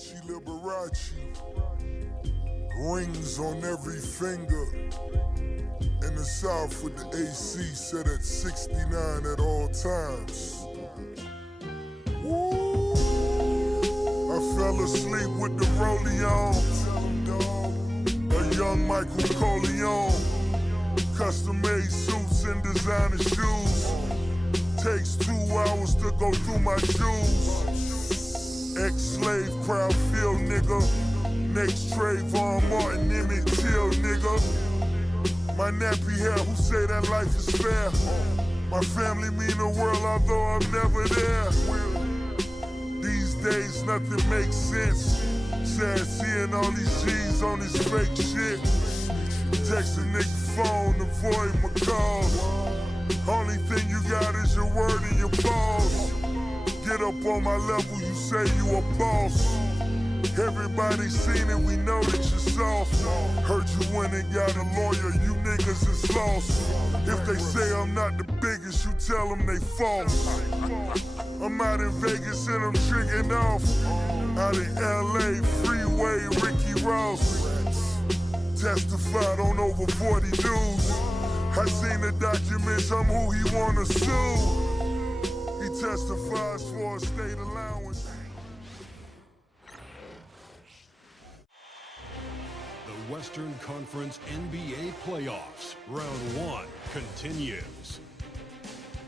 Medici Liberace. Rings on every finger. In the South with the AC set at 69 at all times. Woo! I fell asleep with the rollie on. A young Michael Corleone. Custom-made suits and designer shoes. Takes 2 hours to go through my shoes. Ex-slave, proud field nigga. Next Trayvon Martin, Emmett Till nigga. My nappy hair, who say that life is fair? My family mean the world, although I'm never there. These days, nothing makes sense. Sad seeing all these G's on this fake shit. Text a nigga phone, avoid my calls. Only thing you got is your word and your balls. Get up on my level, you say you a boss. Everybody seen it, we know that you're soft. Heard you went and got a lawyer, you niggas is lost. If they say I'm not the biggest, you tell them they false. I'm out in Vegas and I'm tricking off. Out in LA, Freeway, Ricky Ross. Testified on over 40 dudes. I seen the documents, I'm who he wanna sue. He testifies for a state allowance. The Western Conference NBA Playoffs, Round 1 continues.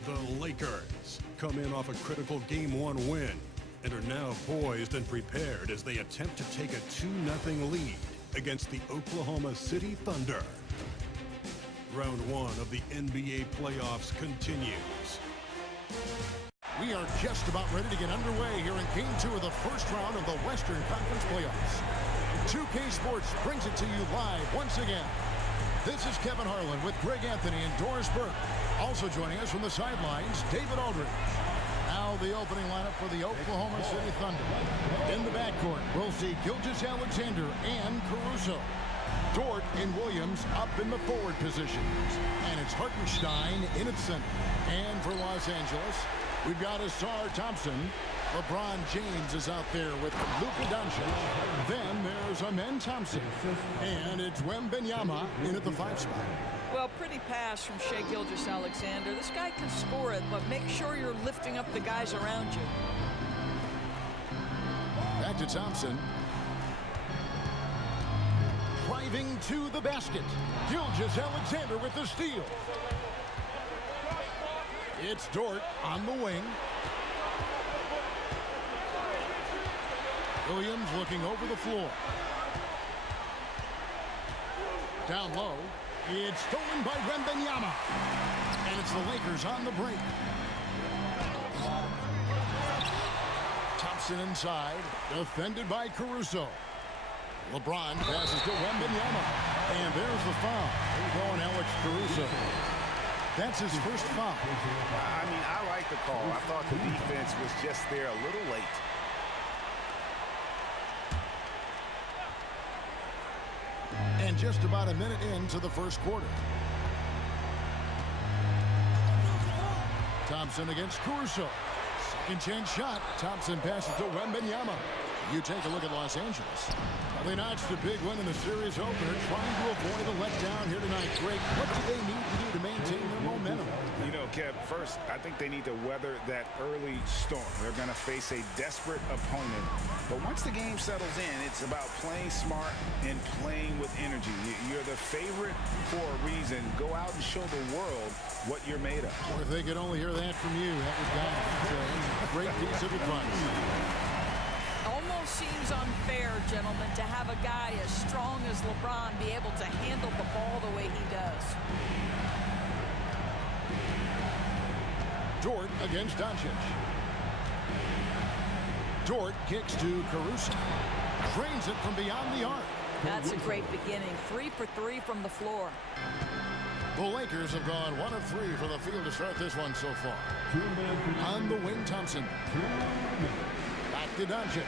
The Lakers come in off a critical Game 1 win and are now poised and prepared as they attempt to take a 2-0 lead against the Oklahoma City Thunder. Round 1 of the NBA playoffs continues. We are just about ready to get underway here in Game 2 of the first round of the Western Conference Playoffs. 2K Sports brings it to you live once again. This is Kevin Harlan with Greg Anthony and Doris Burke. Also joining us from the sidelines, David Aldridge. Now the opening lineup for the Oklahoma City Thunder. In the backcourt, we'll see Gilgeous-Alexander and Caruso. Dort and Williams up in the forward positions. And it's Hartenstein in its center. And for Los Angeles, we've got Ausar Thompson. LeBron James is out there with Luka Doncic. Then there's Amen Thompson. And it's Wembanyama in at the 5 spot. Well, pretty pass from Shai Gilgeous-Alexander. This guy can score it, but make sure you're lifting up the guys around you. Back to Thompson. Driving to the basket. Gilgeous-Alexander with the steal. It's Dort on the wing. Williams looking over the floor. Down low. It's stolen by Wembanyama. And it's the Lakers on the break. Thompson inside. Defended by Caruso. LeBron passes to Wembanyama. And there's the foul. Going Alex Caruso. That's his first foul. I mean, I like the call. I thought the defense was just there a little late. And just about a minute into the first quarter. Thompson against Caruso. Second chance shot. Thompson passes to Wembanyama. You take a look at Los Angeles. Well, they notched a big win in the series opener, trying to avoid a letdown here tonight. Greg, what do they need to do to maintain their momentum? You know, Kev, first, I think they need to weather that early storm. They're going to face a desperate opponent. But once the game settles in, it's about playing smart and playing with energy. You're the favorite for a reason. Go out and show the world what you're made of. Or if they could only hear that from you, that would be a great piece of advice. Almost seems unfair, gentlemen, to have a guy as strong as LeBron be able to handle the ball the way he does. Dort against Doncic. Dort kicks to Caruso. Drains it from beyond the arc. That's a great beginning. 3 for 3 from the floor. The Lakers have gone 1 of 3 from the field to start this one so far. On the wing, Thompson. Back to Doncic.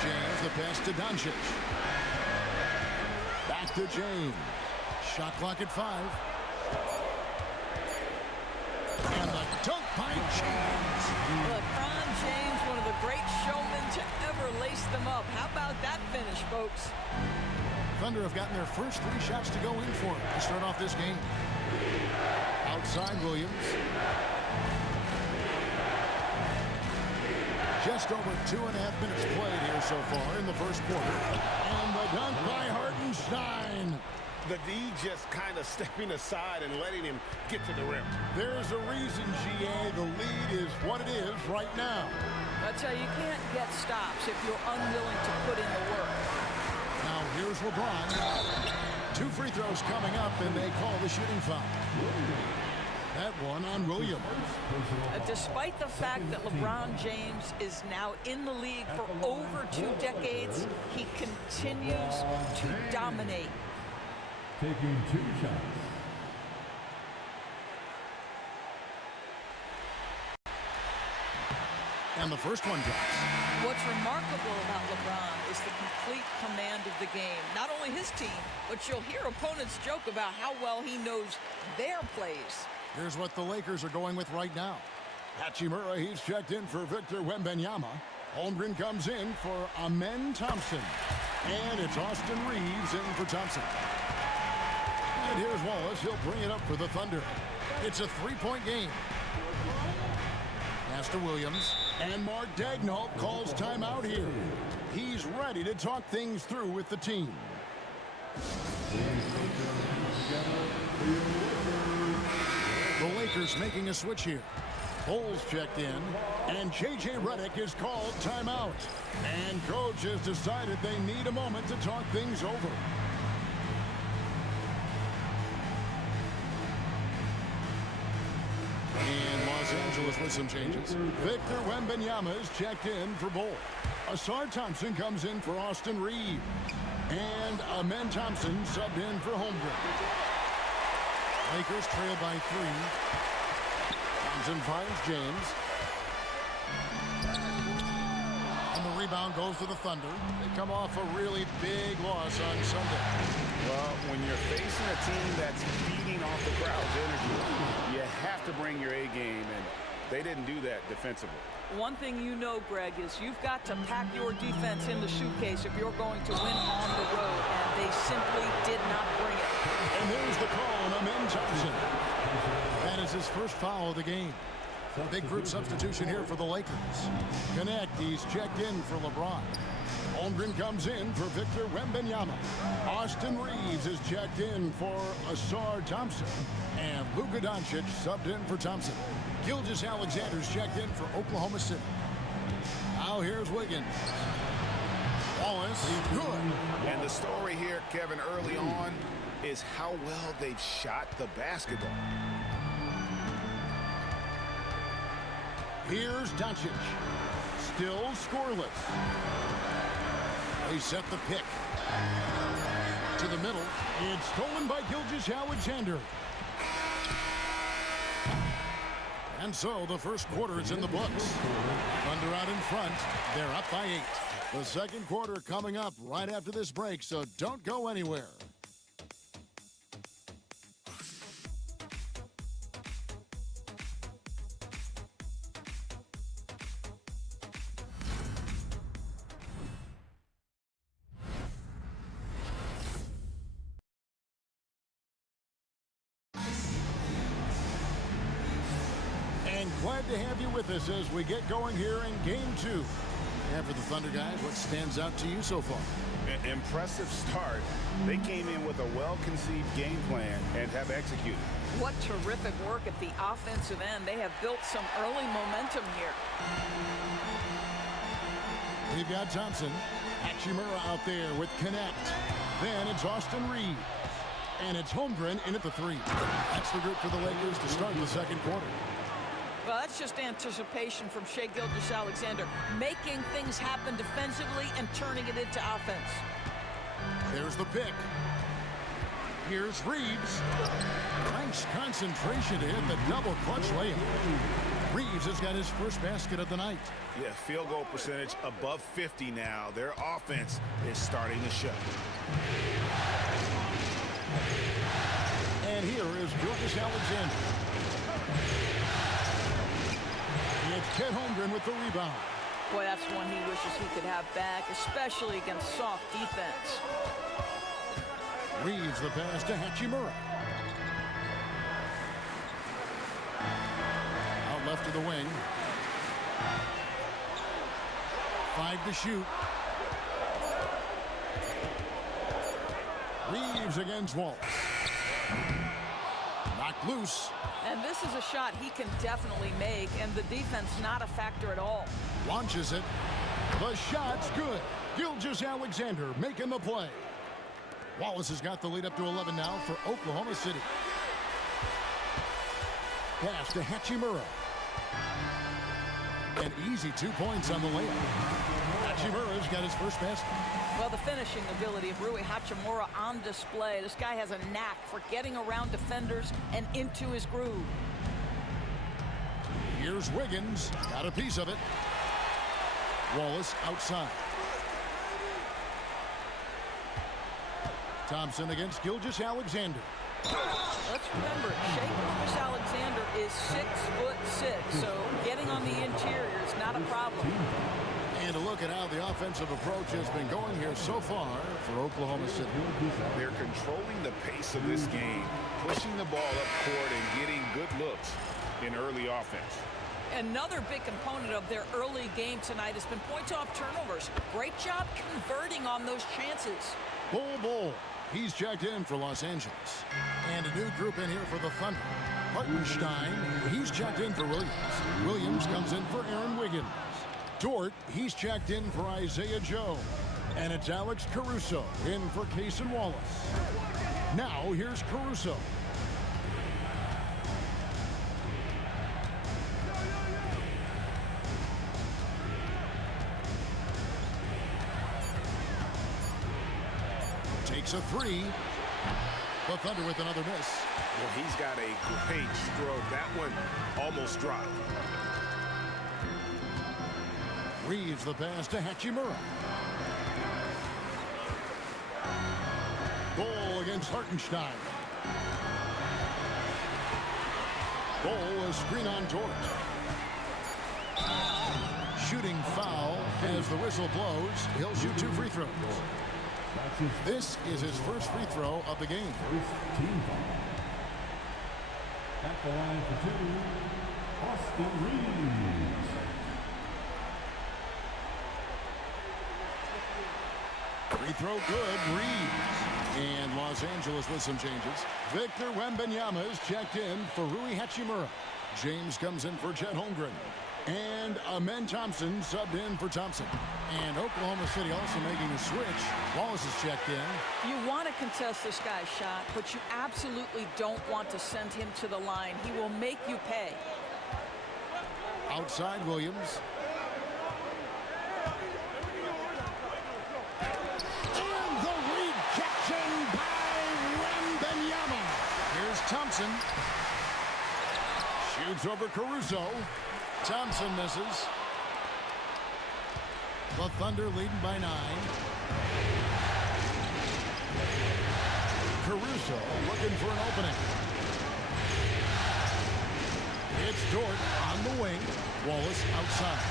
James, the pass to Doncic. Back to James. Shot clock at 5. And the dunk by James. LeBron James, one of the great showmen to ever lace them up. How about that finish, folks? Thunder have gotten their first 3 shots to go in for it to start off this game. Outside Williams. Just over 2.5 minutes played here so far in the first quarter. And the dunk by Hartenstein. The D just kind of stepping aside and letting him get to the rim. There's a reason, GA, the lead is what it is right now. I tell you, you can't get stops if you're unwilling to put in the work. Now here's LeBron. 2 free throws coming up, and they call the shooting foul. That one on Williams. Despite the fact that LeBron James is now in the league for over 2 decades, he continues to dominate. Taking 2 shots. And the first one drops. What's remarkable about LeBron is the complete command of the game. Not only his team, but you'll hear opponents joke about how well he knows their plays. Here's what the Lakers are going with right now. Hachimura, he's checked in for Victor Wembanyama. Holmgren comes in for Amen Thompson. And it's Austin Reeves in for Thompson. And here's Wallace. He'll bring it up for the Thunder. It's a 3-point game. Pass to Williams. And Mark Daigneault calls timeout here. He's ready to talk things through with the team. The Lakers making a switch here. Bulls checked in, and J.J. Redick is called timeout. And coach has decided they need a moment to talk things over. And Los Angeles with some changes. Victor Wembanyama is checked in for Bull. Asar Thompson comes in for Austin Reeves. And Amen Thompson subbed in for Holmgren. Lakers trail by 3. Thompson finds James. And the rebound goes to the Thunder. They come off a really big loss on Sunday. Well, when you're facing a team that's feeding off the crowd's energy, you have to bring your A game, and they didn't do that defensively. One thing you know, Greg, is you've got to pack your defense in the suitcase if you're going to win on the road, and they simply did not bring it. And there's the call on Amen Thompson. That is his first foul of the game. Big group substitution here for the Lakers. Connect, he's checked in for LeBron. Holmgren comes in for Victor Wembanyama. Austin Reeves is checked in for Asar Thompson. And Luka Doncic subbed in for Thompson. Gilgeous-Alexander's checked in for Oklahoma City. Now here's Wiggins. Wallace, good. And the story here, Kevin, early on is how well they've shot the basketball. Here's Doncic. Still scoreless. They set the pick. To the middle. It's stolen by Gilgeous-Alexander. And so the first quarter is in the books. Thunder out in front. They're up by 8. The second quarter coming up right after this break, so don't go anywhere. And glad to have you with us as we get going here in Game 2. And for the Thunder guys, what stands out to you so far? Impressive start. They came in with a well-conceived game plan and have executed. What terrific work at the offensive end. They have built some early momentum here. We've got Thompson. Hachimura out there with Connect. Then it's Austin Reeves. And it's Holmgren in at the 3. That's the group for the Lakers to start the second quarter. Well, that's just anticipation from Shai Gilgeous-Alexander, making things happen defensively and turning it into offense. There's the pick. Here's Reeves. Nice concentration to hit the double clutch layup. Reeves has got his first basket of the night. Yeah, field goal percentage above 50 now. Their offense is starting to show. And here is Gilgeous-Alexander. It's Chet Holmgren with the rebound. Boy, that's one he wishes he could have back, especially against soft defense. Reeves the pass to Hachimura. Out left to the wing. 5 to shoot. Reeves against Wallace. Knocked loose. And this is a shot he can definitely make, and the defense not a factor at all. Launches it. The shot's good. Gilgeous-Alexander making the play. Wallace has got the lead up to 11 now for Oklahoma City. Pass to Hachimura. An easy 2 points on the layup. Hachimura's got his first basket. Well, the finishing ability of Rui Hachimura on display. This guy has a knack for getting around defenders and into his groove. Here's Wiggins. Got a piece of it. Wallace outside. Thompson against Gilgeous-Alexander. Let's remember, Shai Gilgeous-Alexander is 6'6", so getting on the interior is not a problem. And a look at how the offensive approach has been going here so far for Oklahoma City. They're controlling the pace of this game, pushing the ball up court and getting good looks in early offense. Another big component of their early game tonight has been points off turnovers. Great job converting on those chances. Bull. He's checked in for Los Angeles. And a new group in here for the Thunder. Hartenstein, he's checked in for Williams. Williams comes in for Aaron Wiggins. Dort, he's checked in for Isaiah Joe. And it's Alex Caruso in for Cason Wallace. Now here's Caruso. Takes a three. The Thunder with another miss. Well, he's got a great stroke. That one almost dropped. Reeves the pass to Hachimura. Bull against Hartenstein. Bull, a screen on Dort. Shooting foul as the whistle blows. He'll shoot 2 free throws. This is his first free throw of the game. First team foul. At the line for 2, Austin Reeves. Free throw good, Reeves. And Los Angeles with some changes. Victor Wembanyama is checked in for Rui Hachimura. James comes in for Chet Holmgren. And Amen Thompson subbed in for Thompson. And Oklahoma City also making a switch. Wallace is checked in. You want to contest this guy's shot, but you absolutely don't want to send him to the line. He will make you pay. Outside Williams. And the rejection by Wembanyama. Here's Thompson. Shoots over Caruso. Thompson misses. The Thunder leading by 9. Caruso looking for an opening. It's Dort on the wing. Wallace outside.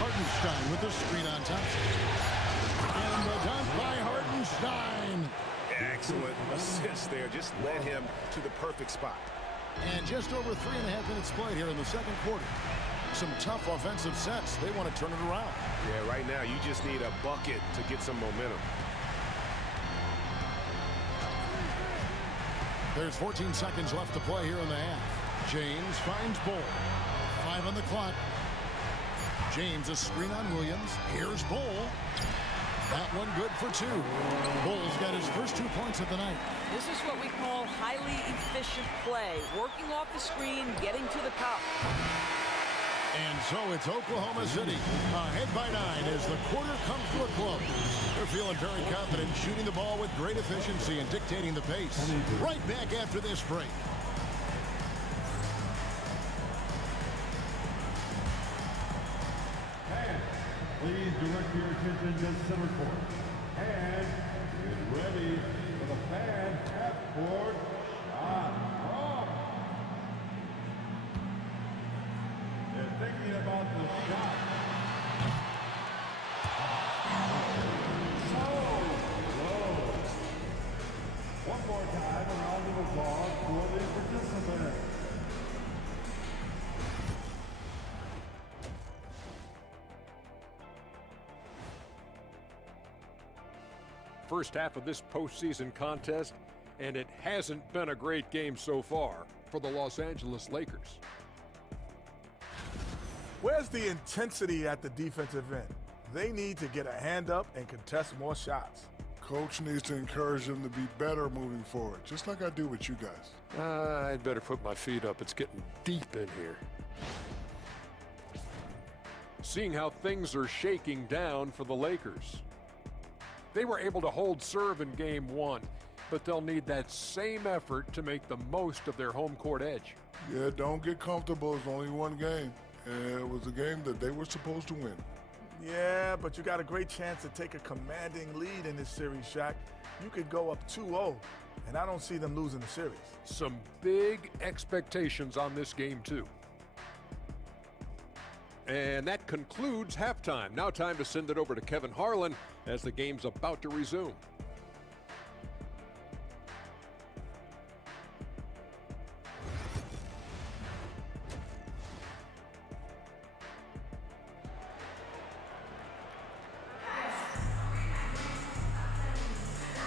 Hartenstein with the screen on Thompson. And the dunk by Hartenstein. Excellent assist there. Just led him to the perfect spot. And just over 3.5 minutes played here in the second quarter. Some tough offensive sets. They want to turn it around. Yeah, right now you just need a bucket to get some momentum. There's 14 seconds left to play here in the half. James finds Bull. 5 on the clock. James a screen on Williams. Here's Bull. That one good for 2. Bull's got his first 2 points of the night. This is what we call highly efficient play. Working off the screen, getting to the cup. And so it's Oklahoma City ahead by 9 as the quarter comes to a close. They're feeling very confident, shooting the ball with great efficiency and dictating the pace. Right back after this break. Please direct your attention to center court. And get ready for the fan half-court shot clock. thinking about the shot. So low. One more time, a round of applause for the participant. First half of this postseason contest, and it hasn't been a great game so far for the Los Angeles Lakers. Where's the intensity at the defensive end? They need to get a hand up and contest more shots. Coach needs to encourage them to be better moving forward, just like I do with you guys. I'd better put my feet up. It's getting deep in here. Seeing how things are shaking down for the Lakers. They were able to hold serve in game one, but they'll need that same effort to make the most of their home court edge. Yeah, don't get comfortable. It's only one game. And it was a game that they were supposed to win. Yeah, but you got a great chance to take a commanding lead in this series, Shaq. You could go up 2-0, and I don't see them losing the series. Some big expectations on this game, too. And that concludes halftime. Now time to send it over to Kevin Harlan as the game's about to resume.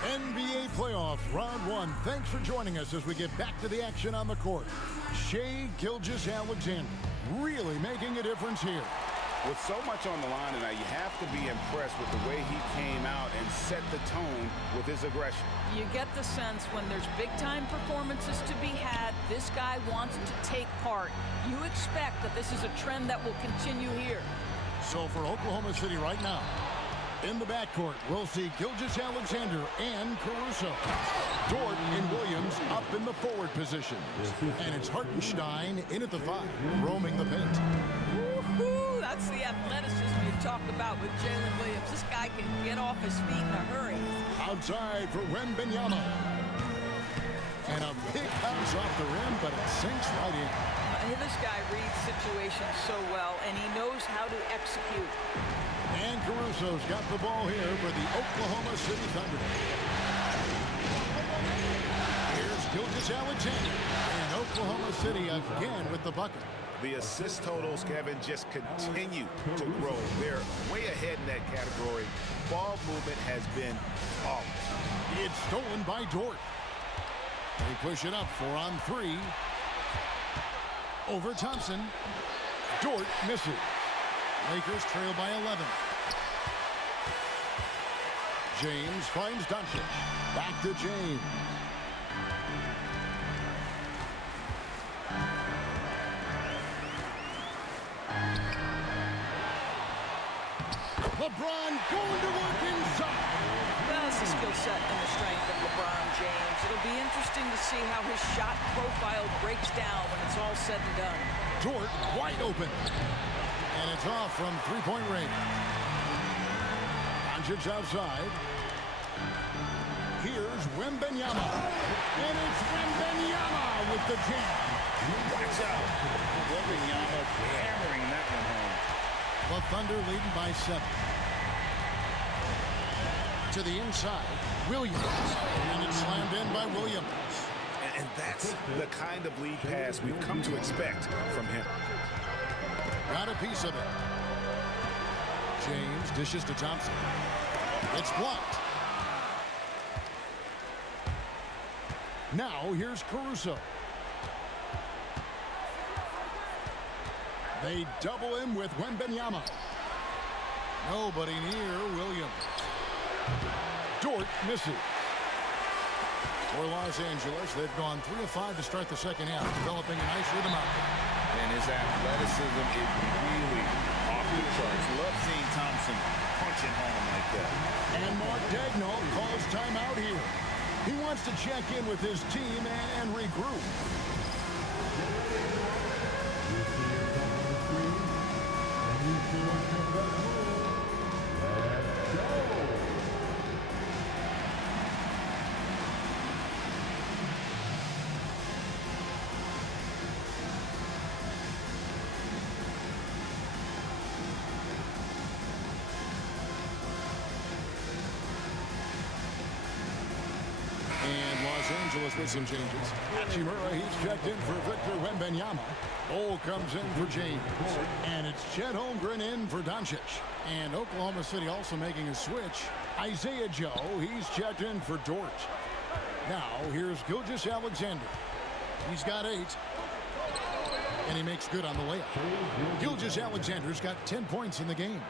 NBA playoffs, round one. Thanks for joining us as we get back to the action on the court. Shai Gilgeous-Alexander really making a difference here. With so much on the line tonight, you have to be impressed with the way he came out and set the tone with his aggression. You get the sense when there's big-time performances to be had, this guy wants to take part. You expect that this is a trend that will continue here. So for Oklahoma City right now, in the backcourt, we'll see Gilgeous-Alexander and Caruso. Dort and Williams up in the forward position. And it's Hartenstein in at the 5, roaming the paint. Woo-hoo! That's the athleticism you talk about with Jalen Williams. This guy can get off his feet in a hurry. Outside for Wembanyama. And a big bounce off the rim, but it sinks right in. This guy reads situations so well, and he knows how to execute. And Caruso's got the ball here for the Oklahoma City Thunder. Here's Gilgeous-Alexander. And Oklahoma City again with the bucket. The assist totals, Kevin, just continue to grow. They're way ahead in that category. Ball movement has been flawless. It's stolen by Dort. They push it up 4-on-3. Over Thompson. Dort misses. Lakers trail by 11. James finds Doncic. Back to James. LeBron going to work inside. Well, it's the skill set and the strength of LeBron James. It'll be interesting to see how his shot profile breaks down when it's all said and done. Dort wide open. And it's off from three-point range. Doncic outside. Here's Wembanyama. And it's Wembanyama with the jam. Watch out. Wembanyama hammering that one home. The Thunder leading by 7. To the inside, Williams. And it's slammed in by Williams. And that's the kind of lead pass we've come to expect from him. Got a piece of it. James dishes to Thompson. It's blocked. Now here's Caruso. They double him with Wembanyama. Nobody near Williams. Dort misses. For Los Angeles, they've gone 3 of 5 to start the second half, developing a nice rhythm out there. And his athleticism is really off the charts. Love seeing Thompson punching home like that. And Mark Daigneault calls timeout here. He wants to check in with his team and regroup. us with some changes. Hachimura, he's checked in for Victor Wembanyama. Bol comes in for James. And it's Chet Holmgren in for Doncic. And Oklahoma City also making a switch. Isaiah Joe, he's checked in for Dort. Now, here's Gilgeous-Alexander. He's got 8. And he makes good on the layup. Gilgeous-Alexander's got 10 points in the game.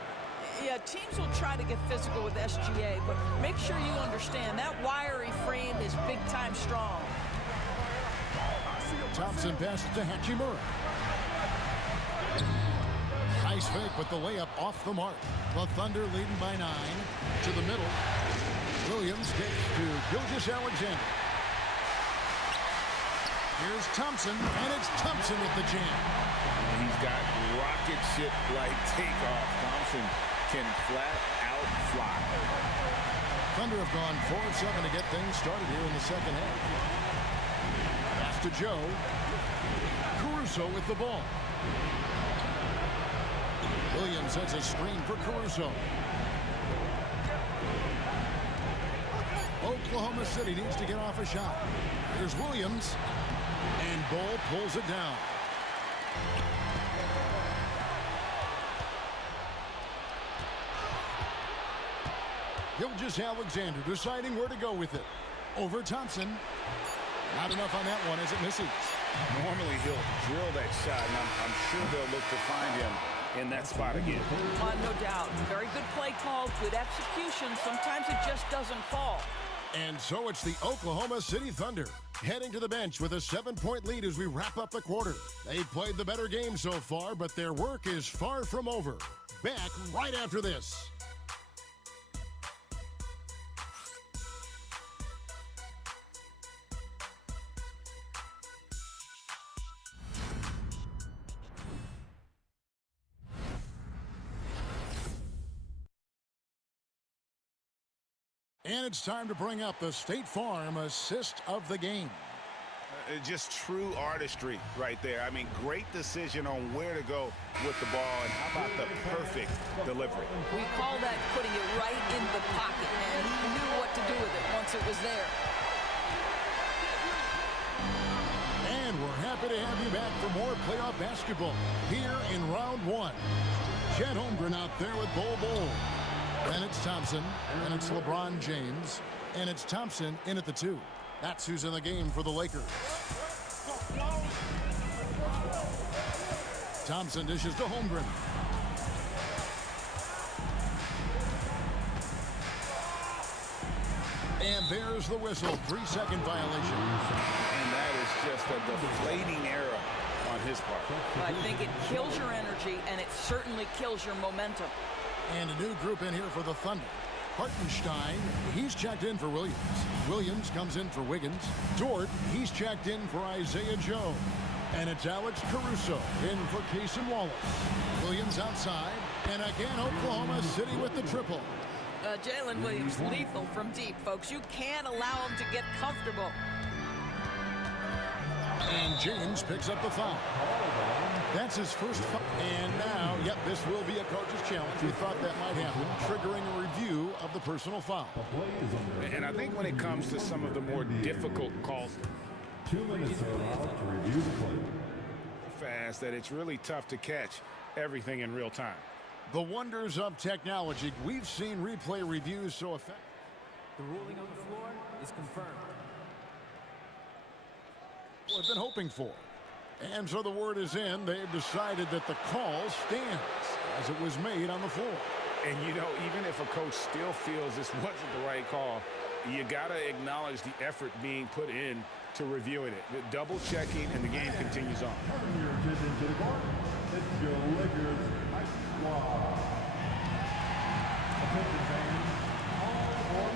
Yeah, teams will try to get physical with SGA, but make sure you understand that wiry frame is big-time strong. Thompson passes to Hachimura. Nice fake with the layup off the mark. The Thunder leading by 9 to the middle. Williams kicks to Gilgeous-Alexander. Here's Thompson, and it's Thompson with the jam. He's got rocket ship-like takeoff. Thompson can flat out fly. Thunder have gone 4 of 7 to get things started here in the second half. Pass to Joe. Caruso with the ball. Williams sets a screen for Caruso. Oklahoma City needs to get off a shot. Here's Williams. And Bol pulls it down. Gilgeous-Alexander deciding where to go with it. Over Thompson. Not enough on that one as it misses. Normally he'll drill that shot, and I'm sure they'll look to find him in that spot again. No doubt. Very good play call, good execution. Sometimes it just doesn't fall. And so it's the Oklahoma City Thunder heading to the bench with a 7-point lead as we wrap up the quarter. They've played the better game so far, but their work is far from over. Back right after this. And it's time to bring up the State Farm assist of the game. Just true artistry right there. I mean, great decision on where to go with the ball, and how about the perfect delivery? We call that putting it right in the pocket, and he knew what to do with it once it was there. And we're happy to have you back for more playoff basketball here in round 1. Chet Holmgren out there with Bol. And it's Thompson, and it's LeBron James, and it's Thompson in at the 2. That's who's in the game for the Lakers. Thompson dishes to Holmgren. And there's the whistle, 3-second violation. And that is just a deflating error on his part. I think it kills your energy, and it certainly kills your momentum. And a new group in here for the Thunder. Hartenstein, he's checked in for Williams. Williams comes in for Wiggins. Dort, he's checked in for Isaiah Joe. And it's Alex Caruso in for Cason Wallace. Williams outside. And again, Oklahoma City with the triple. Jalen Williams, lethal from deep, folks. You can't allow him to get comfortable. And James picks up the foul. That's his first foul. And now, yep, this will be a coach's challenge. We thought that might happen, triggering a review of the personal foul. And I think when it comes to some of the more difficult calls, 2 minutes are allowed to review the play. Fast that it's really tough to catch everything in real time. The wonders of technology. We've seen replay reviews so effective. The ruling on the floor is confirmed. We've been hoping for. And so the word is in. They've decided that the call stands as it was made on the floor. And, you know, even if a coach still feels this wasn't the right call, you got to acknowledge the effort being put in to reviewing it. The double checking, and the game continues on. Having your attention to the court, it's your Lakers High Squad. Attention fans, all aboard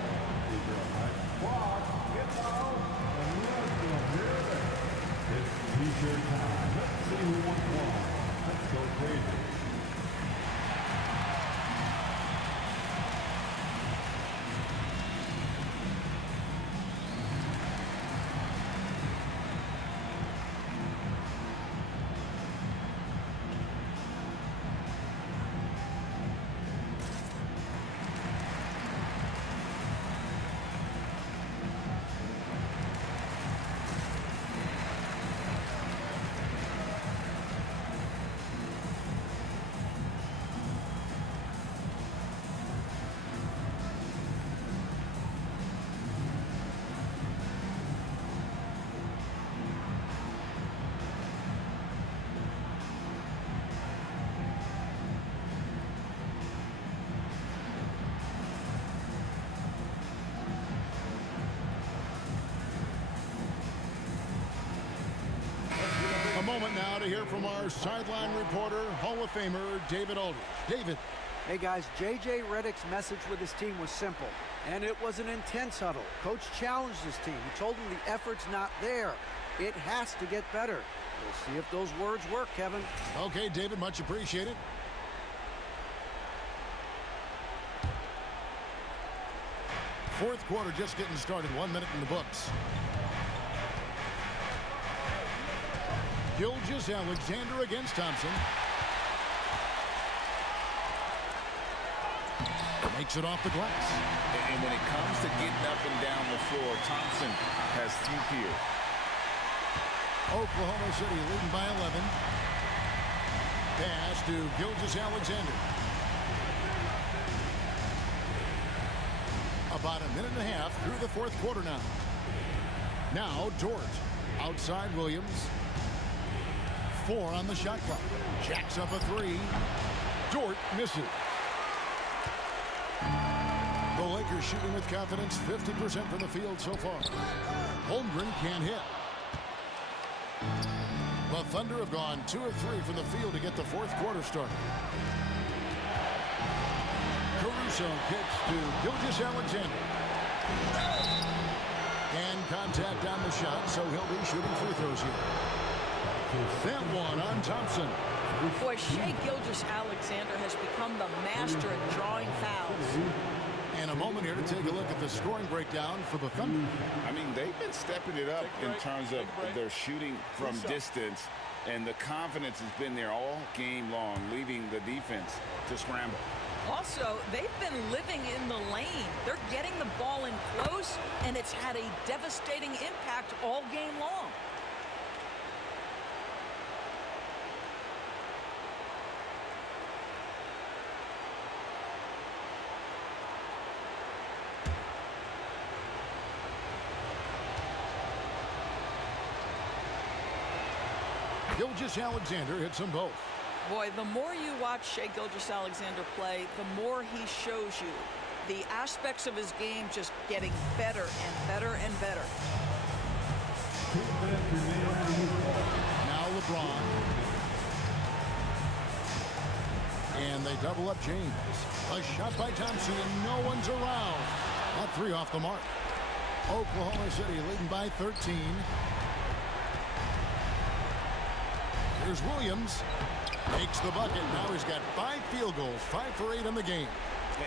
is your High Squad. Get out and let's go here. It's t-shirt time. Let's see who wants one. Let's go crazy. to hear from our sideline reporter, Hall of Famer David Aldridge. David. Hey guys, J.J. Redick's message with his team was simple, and it was an intense huddle. Coach challenged his team. He told them the effort's not there. It has to get better. We'll see if those words work, Kevin. Okay, David, much appreciated. Fourth quarter just getting started. 1 minute in the books. Gilgeous-Alexander against Thompson. Makes it off the glass. And when it comes to getting up and down the floor, Thompson has few peers. Oklahoma City leading by 11. Pass to Gilgeous-Alexander. About a minute and a half through the fourth quarter now. Now Dort. Outside Williams. 4 on the shot clock. Jacks up a 3. Dort misses. The Lakers shooting with confidence, 50% from the field so far. Holmgren can't hit. The Thunder have gone 2 of 3 from the field to get the fourth quarter started. Caruso kicks to Gilgeous-Alexander. And contact on the shot, so he'll be shooting free throws here. That one on Thompson. Boy, Shai Gilgeous-Alexander has become the master at drawing fouls. And a moment here to take a look at the scoring breakdown for the Thunder. I mean, they've been stepping it up in terms of their shooting from distance, and the confidence has been there all game long, leaving the defense to scramble. Also, they've been living in the lane. They're getting the ball in close, and it's had a devastating impact all game long. Gilgeous-Alexander hits them both. Boy, the more you watch Shai Gilgeous-Alexander play, the more he shows you the aspects of his game just getting better and better and better. Now LeBron. And they double up James. A shot by Thompson, and no one's around. That 3 off the mark. Oklahoma City leading by 13. Here's Williams. Makes the bucket. Now he's got 5 field goals, 5 for 8 in the game.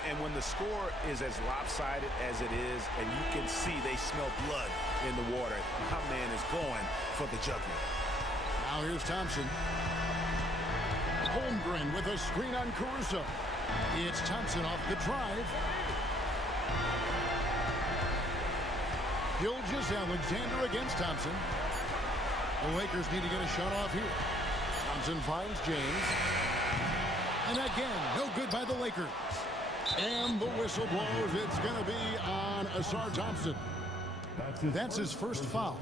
And when the score is as lopsided as it is, and you can see they smell blood in the water, my man is going for the jugular. Now here's Thompson. Holmgren with a screen on Caruso. It's Thompson off the drive. Gilgeous-Alexander against Thompson. The Lakers need to get a shot off here. Thompson finds James. And again, no good by the Lakers. And the whistle blows. It's going to be on Asar Thompson. That's his first foul.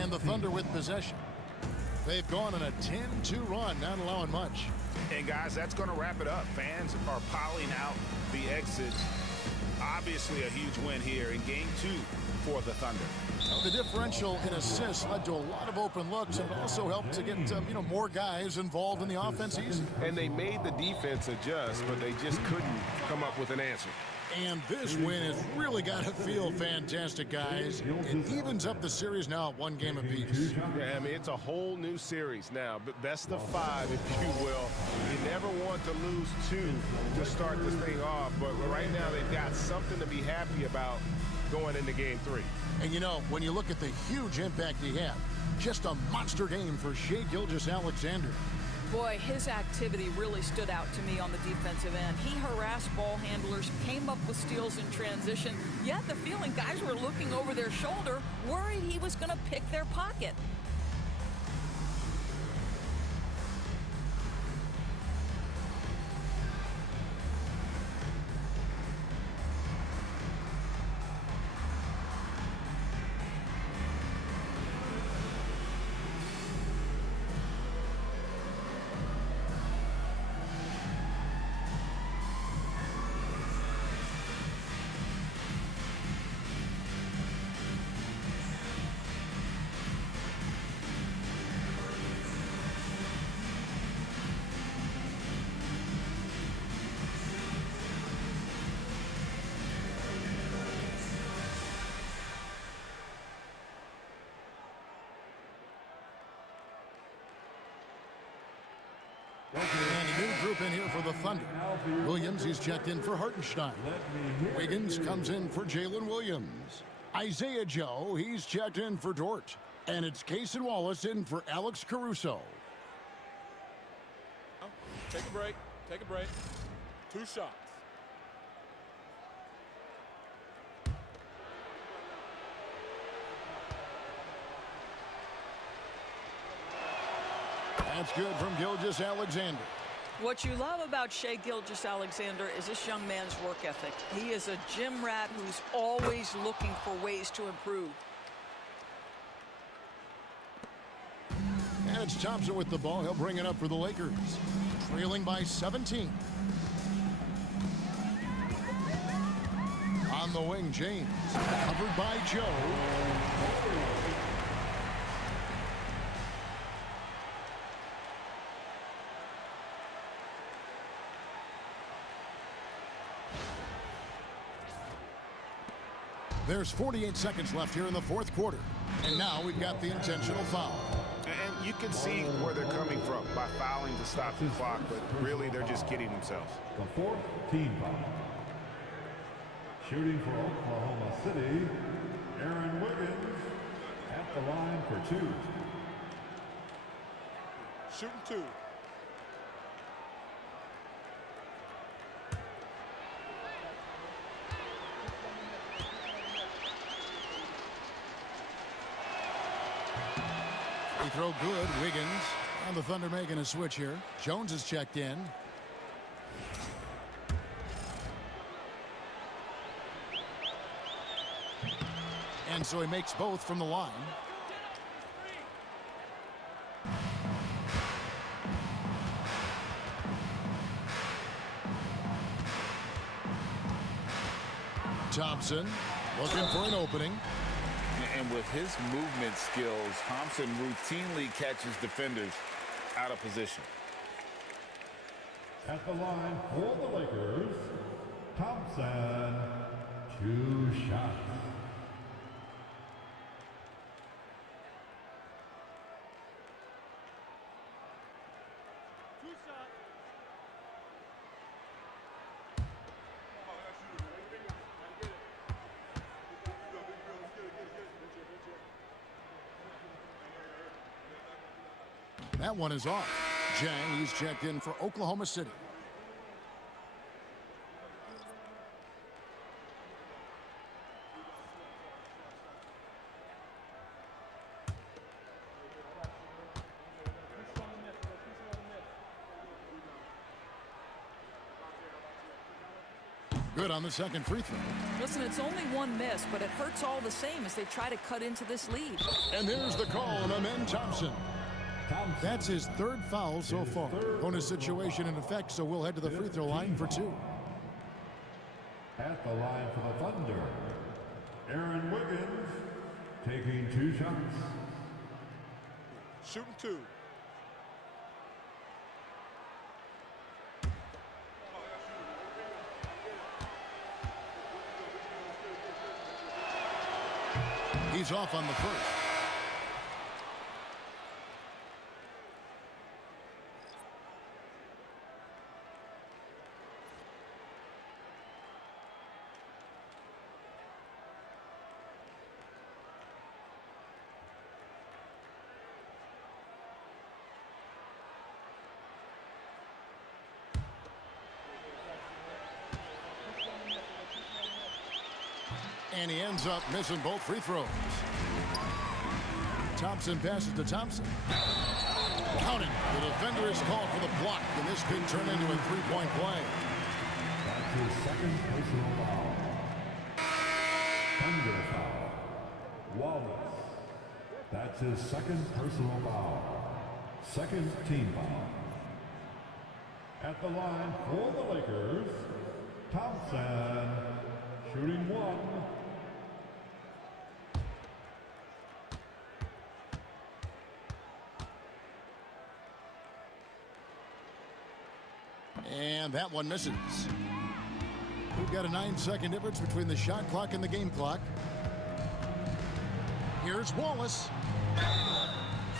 And the Thunder with possession. They've gone on a 10-2 run, not allowing much. And guys, that's going to wrap it up. Fans are piling out the exits. Obviously a huge win here in game 2 for the Thunder. The differential in assists led to a lot of open looks, and also helped to get more guys involved in the offense easy. And they made the defense adjust, but they just couldn't come up with an answer. And this win has really got to feel fantastic, guys. It evens up the series now at 1 game apiece. Yeah, I mean, it's a whole new series now, but best of 5, if you will. You never want to lose 2 to start this thing off, but right now they've got something to be happy about going into game 3. And when you look at the huge impact he had, just a monster game for Shai Gilgeous-Alexander. Boy, his activity really stood out to me on the defensive end. He harassed ball handlers, came up with steals in transition. You had the feeling guys were looking over their shoulder, worried he was going to pick their pocket. And a new group in here for the Thunder. Williams, he's checked in for Hartenstein. Wiggins comes in for Jalen Williams. Isaiah Joe, he's checked in for Dort. And it's Case and Wallace in for Alex Caruso. Take a break. Take a break. 2 shots. That's good from Gilgeous-Alexander. What you love about Shai Gilgeous-Alexander is this young man's work ethic. He is a gym rat who's always looking for ways to improve. And it's Thompson with the ball. He'll bring it up for the Lakers. Trailing by 17. On the wing, James. Covered by Joe. There's 48 seconds left here in the fourth quarter. And now we've got the intentional foul. And you can see where they're coming from by fouling to stop the clock, but really they're just kidding themselves. The 4th team foul. Shooting for Oklahoma City, Jaren Wiggins at the line for 2. Shooting 2. Free throw good, Wiggins. And the Thunder making a switch here. Jones is checked in. And so he makes both from the line. Thompson looking for an opening. And with his movement skills, Thompson routinely catches defenders out of position. At the line for the Lakers, Thompson, 2 shots. That one is off. Jang, he's checked in for Oklahoma City. Good on the second free throw. Listen, it's only 1 miss, but it hurts all the same as they try to cut into this lead. And there's the call on Amen Thompson. That's his 3rd foul so far. Bonus situation in effect, so we'll head to the free throw line for 2. At the line for the Thunder, Jaren Wiggins taking 2 shots. Shooting 2. He's off on the first. And he ends up missing both free throws. Thompson passes to Thompson. Counting. The defender is called for the block, and this could turn into a 3-point play. That's his 2nd personal foul. Thunder foul. Wallace. That's his 2nd personal foul. 2nd team foul. At the line for the Lakers, Thompson, shooting 1. And that one misses. We've got a 9-second difference between the shot clock and the game clock. Here's Wallace.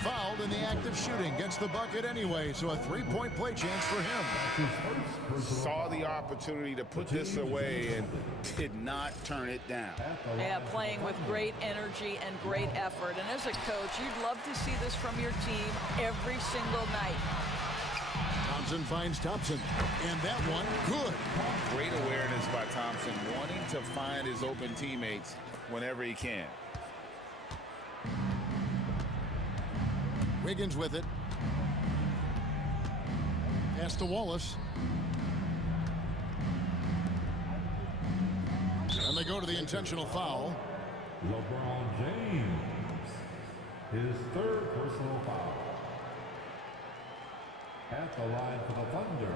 fouled in the act of shooting. Gets the bucket anyway, so a three-point play chance for him. Saw the opportunity to put this away and did not turn it down. Yeah, playing with great energy and great effort. And as a coach, you'd love to see this from your team every single night. Thompson finds Thompson, and that one good. Great awareness by Thompson, wanting to find his open teammates whenever he can. Wiggins with it. Pass to Wallace. And they go to the intentional foul. LeBron James, his third personal foul. At the line for the Thunder,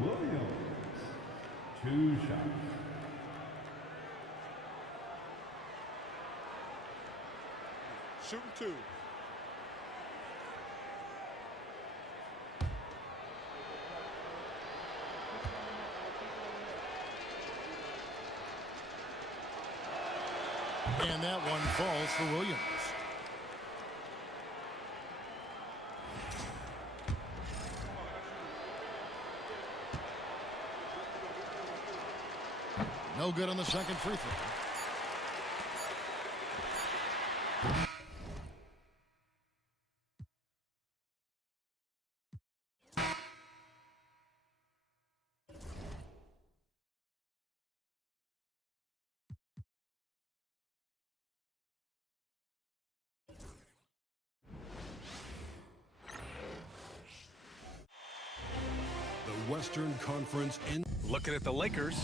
Williams, 2 shots. Shooting 2. And that one falls for Williams. No good on the second free throw. The Western Conference in. Looking at the Lakers.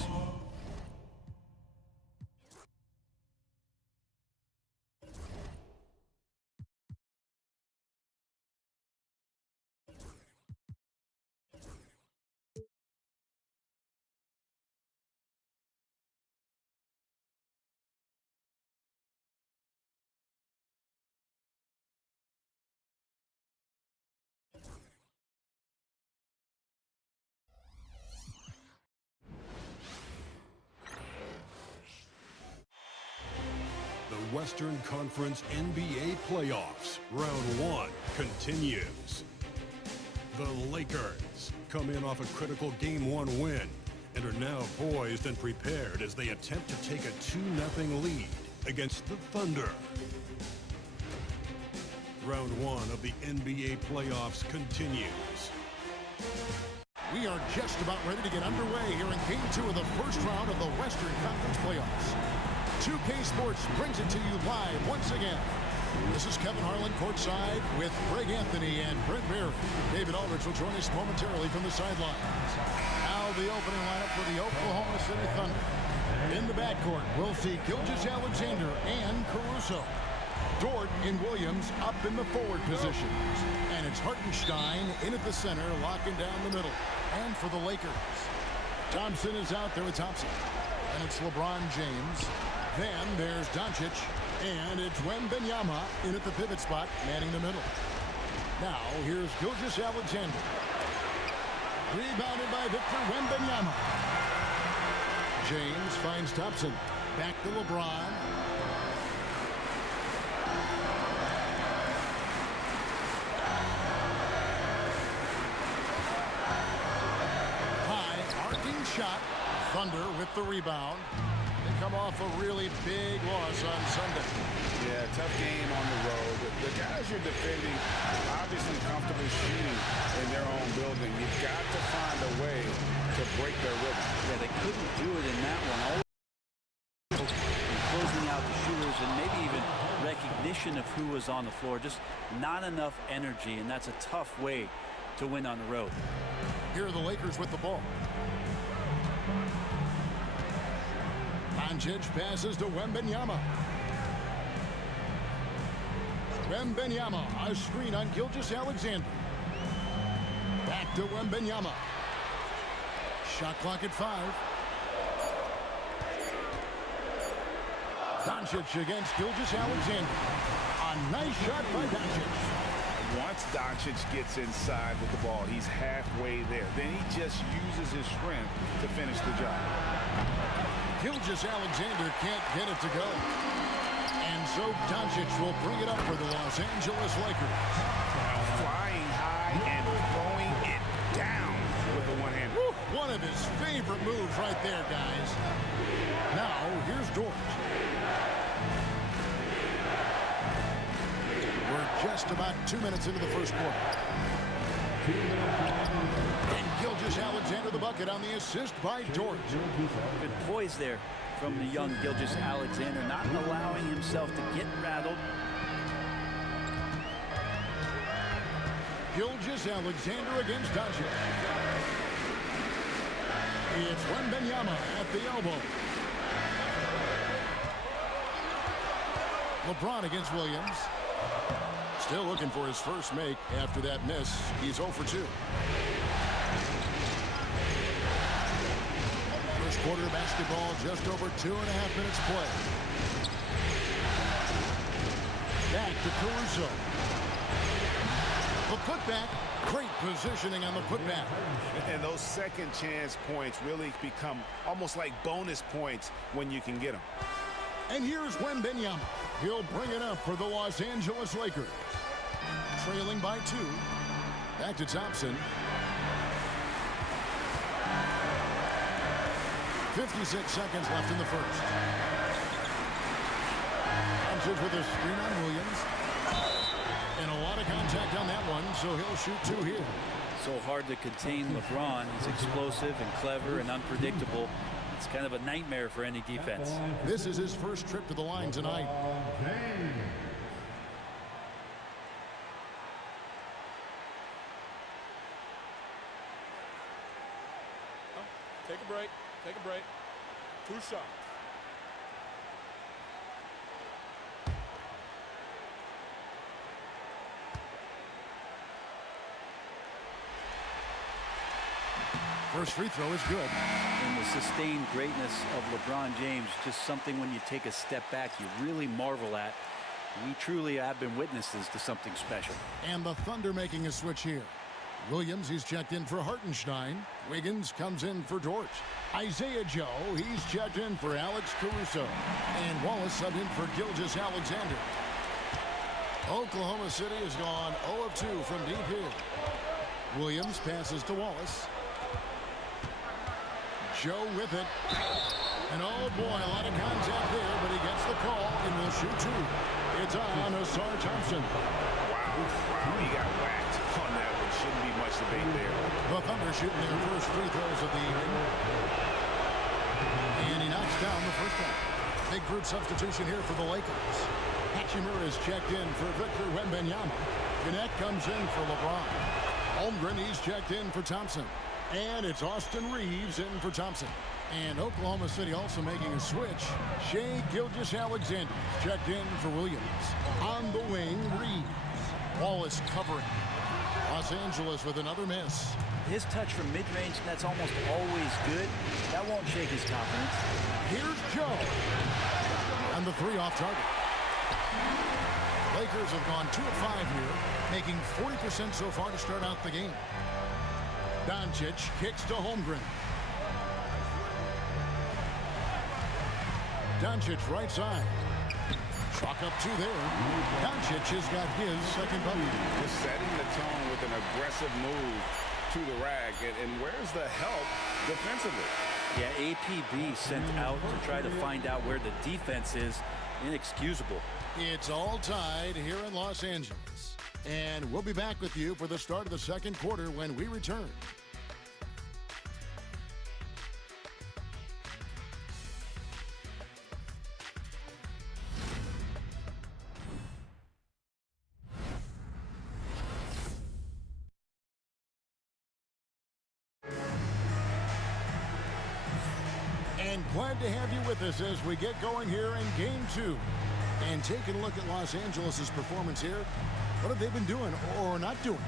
The Western Conference NBA playoffs, round 1 continues. The Lakers come in off a critical Game 1 win and are now poised and prepared as they attempt to take a 2-0 lead against the Thunder. Round 1 of the NBA playoffs continues. We are just about ready to get underway here in Game 2 of the first round of the Western Conference playoffs. 2K Sports brings it to you live once again. This is Kevin Harlan courtside with Greg Anthony and Brent Berry. David Aldridge will join us momentarily from the sidelines. Now the opening lineup for the Oklahoma City Thunder. In the backcourt, we'll see Gilgeous-Alexander and Caruso. Dort and Williams up in the forward positions. And it's Hartenstein in at the center, locking down the middle. And for the Lakers, Thompson is out there with Thompson. And it's LeBron James. Then there's Doncic, and it's Wembanyama in at the pivot spot, manning the middle. Now, here's Gilgeous-Alexander. Rebounded by Victor Wembanyama. James finds Thompson. Back to LeBron. High, arcing shot. Thunder with the rebound. Come off a really big loss on Sunday. Yeah, tough game on the road. The guys you're defending obviously comfortable shooting in their own building. You've got to find a way to break their rhythm. Yeah, they couldn't do it in that one. Always closing out the shooters and maybe even recognition of who was on the floor. Just not enough energy, and that's a tough way to win on the road. Here are the Lakers with the ball. Doncic passes to Wembanyama. Wembanyama, a screen on Gilgeous-Alexander. Back to Wembanyama. Shot clock at 5. Doncic against Gilgeous-Alexander. A nice shot by Doncic. Once Doncic gets inside with the ball, he's halfway there. Then he just uses his strength to finish the job. Gilgeous-Alexander can't get it to go. And And so Doncic will bring it up for the Los Angeles Lakers. Flying high and throwing it down with the one hand. One of his favorite moves right there, guys. Now, here's Dort. We're just about 2 minutes into the first quarter. And Gilgeous-Alexander the bucket on the assist by Dort. Good poise there from the young Gilgeous-Alexander, not allowing himself to get rattled. Gilgeous-Alexander against Doncic. It's Wembanyama at the elbow. LeBron against Williams. Still looking for his first make after that miss. He's 0 for 2. First quarter basketball, just over 2.5 minutes play. Back to Caruso. The putback. Great positioning on the putback. And those second chance points really become almost like bonus points when you can get them. And here's Wembanyama. He'll bring it up for the Los Angeles Lakers. Trailing by 2. Back to Thompson. 56 seconds left in the first. Thompson with a screen on Williams. And a lot of contact on that one, so he'll shoot 2 here. So hard to contain LeBron. He's explosive and clever and unpredictable. It's kind of a nightmare for any defense. This is his first trip to the line tonight. Take a break. Take a break. 2 shots. First free throw is good. And the sustained greatness of LeBron James, just something when you take a step back, you really marvel at. We truly have been witnesses to something special. And the Thunder making a switch here. Williams, he's checked in for Hartenstein. Wiggins comes in for Dort. Isaiah Joe, he's checked in for Alex Caruso. And Wallace subbed in for Gilgeous-Alexander. Oklahoma City has gone 0 of 2 from deep here. Williams passes to Wallace. Joe with it. And oh boy, a lot of contact there, but he gets the call and will shoot 2. It's on Asar Thompson. Wow, he got whacked on that one. Shouldn't be much debate there. The Thunder shooting their first free throws of the evening. And he knocks down the first one. Big group substitution here for the Lakers. Hachimura is checked in for Victor Wembanyama. Gannett comes in for LeBron. Holmgren, he's checked in for Thompson. And it's Austin Reeves in for Thompson. And Oklahoma City also making a switch. Shai Gilgeous-Alexander checked in for Williams. On the wing, Reeves. Wallace covering. Los Angeles with another miss. His touch from mid-range, that's almost always good. That won't shake his confidence. Here's Joe. And the 3 off target. Lakers have gone 2 of 5 here, making 40% so far to start out the game. Doncic kicks to Holmgren. Doncic right side. Chalk up 2 there. Doncic has got his second bucket. Just setting the tone with an aggressive move to the rack. And where's the help defensively? Yeah, APB sent out to try to find out where the defense is. Inexcusable. It's all tied here in Los Angeles. And we'll be back with you for the start of the second quarter when we return. And glad to have you with us as we get going here in Game 2. And taking a look at Los Angeles' performance here, what have they been doing or not doing?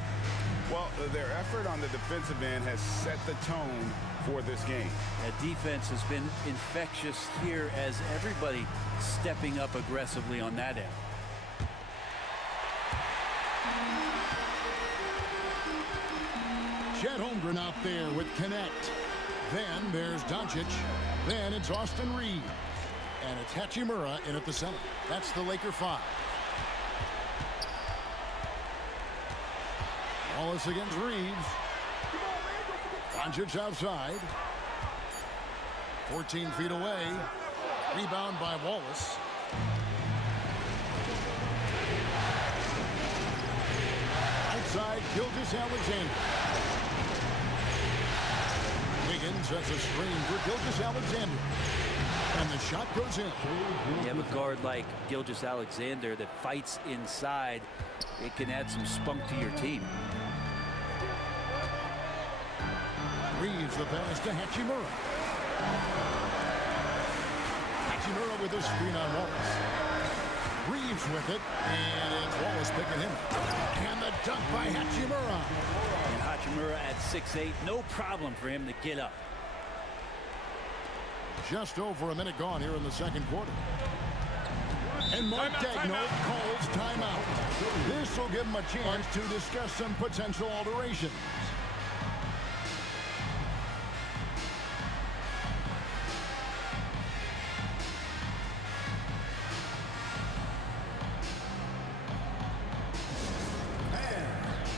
Well, their effort on the defensive end has set the tone for this game. That defense has been infectious here as everybody stepping up aggressively on that end. Chet Holmgren out there with Connect. Then there's Doncic. Then it's Austin Reeves. And it's Hachimura in at the center. That's the Laker 5. Wallace against Reeves. Doncic outside. 14 feet away. Rebound by Wallace. Outside, Gilgeous-Alexander. Wiggins sets a screen for Gilgeous-Alexander. And the shot goes in. You have a guard like Gilgeous-Alexander that fights inside. It can add some spunk to your team. Reeves the pass to Hachimura. Hachimura with a screen on Wallace. Reeves with it, and it's Wallace picking him. And the dunk by Hachimura. And Hachimura at 6'8", no problem for him to get up. Just over a minute gone here in the second quarter. And Mark Daigneault calls timeout. This will give him a chance to discuss some potential alterations.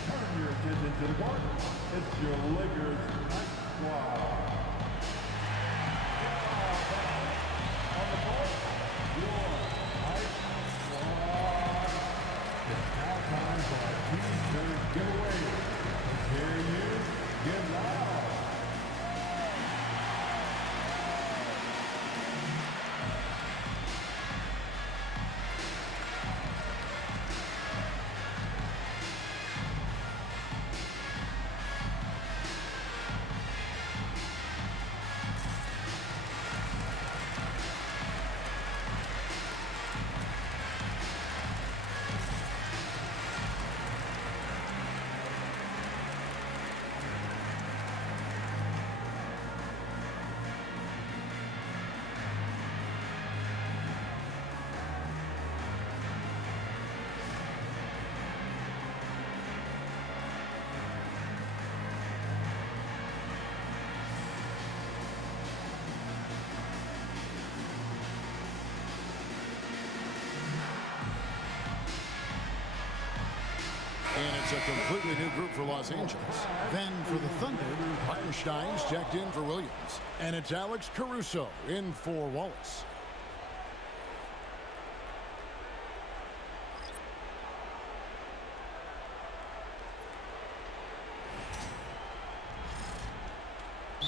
Turn your attention to the court. It's your Lakers night squad. On the court, your night squad. It's now time for our T-shirt giveaway. Let's hear you get loud. And it's a completely new group for Los Angeles. Then for the Thunder, Hartenstein's checked in for Williams. And it's Alex Caruso in for Wallace.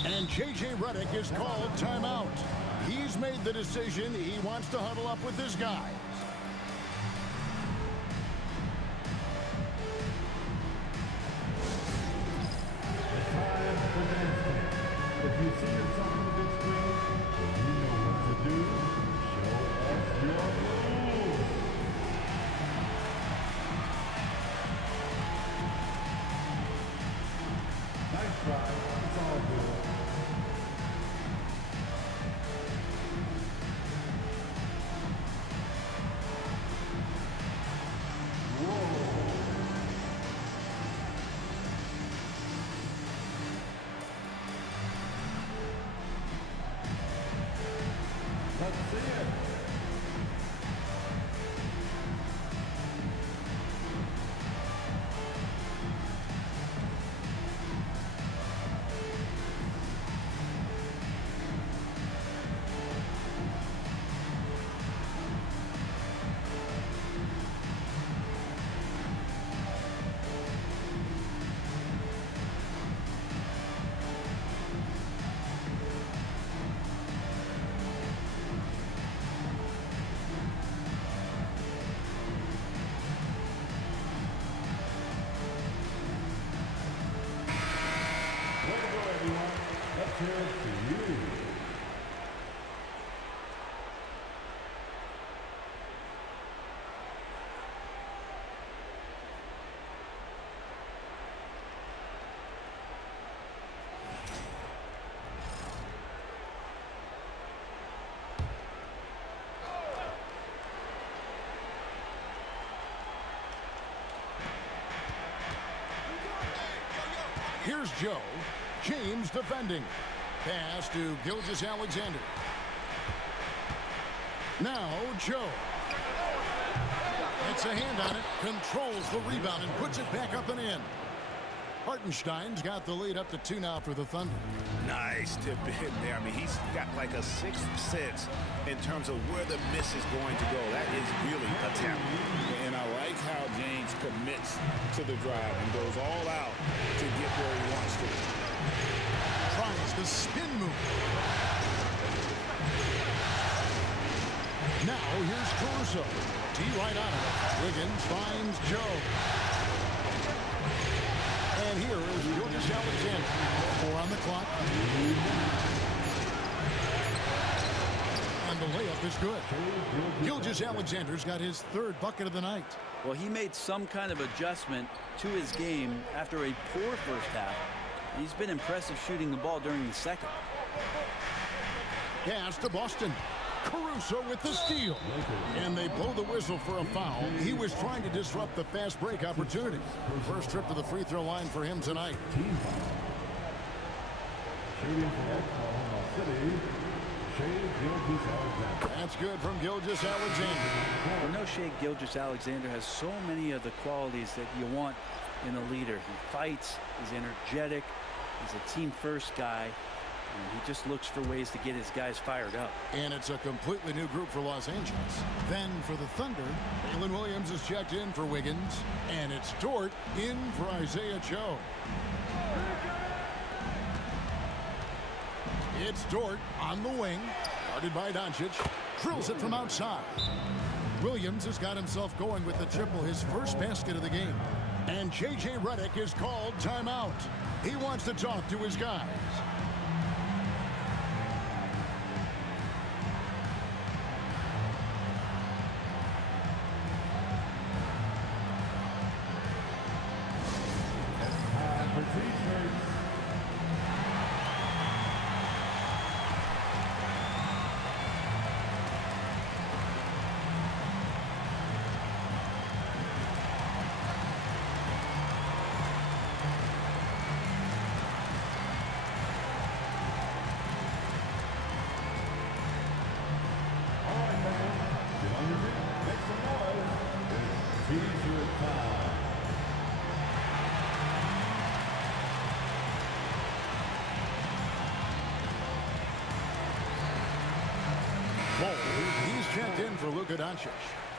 And J.J. Redick is called timeout. He's made the decision he wants to huddle up with his guys. If you see yourself on the big screen, you know what to do. Show us your moves. Nice try. It's all good. Let's see it. Way to go, everyone. Let's hear it for you. Here's Joe. James defending. Pass to Gilgeous-Alexander. Now Joe. Gets a hand on it, controls the rebound, and puts it back up and in. Hartenstein's got the lead up to 2 now for the Thunder. Nice tip in there. I mean, he's got like a sixth sense in terms of where the miss is going to go. That is really a talent. And I like how James commits to the drive and goes all out to get where he wants to. Tries the spin move. Now here's Caruso. D right on it. Wiggins finds Joe. And here is Gilgeous-Alexander. 4 on the clock. And the layup is good. Gilgeous-Alexander's got his 3rd bucket of the night. Well, he made some kind of adjustment to his game after a poor first half. He's been impressive shooting the ball during the second. Pass to Boston. Caruso with the steal. And they blow the whistle for a foul. He was trying to disrupt the fast break opportunity. First trip to the free throw line for him tonight. Shooting for Oklahoma City, Shai Gilgeous-Alexander. That's good from Gilgeous-Alexander. We know Shai Gilgeous-Alexander has so many of the qualities that you want in a leader. He fights, he's energetic, he's a team-first guy. And he just looks for ways to get his guys fired up. And it's a completely new group for Los Angeles. Then for the Thunder, Jalen Williams is checked in for Wiggins. And it's Dort in for Isaiah Joe. It's Dort on the wing. Guarded by Doncic. Drills it from outside. Williams has got himself going with the triple, his first basket of the game. And J.J. Redick is called timeout. He wants to talk to his guys. He's checked in for Luka Doncic.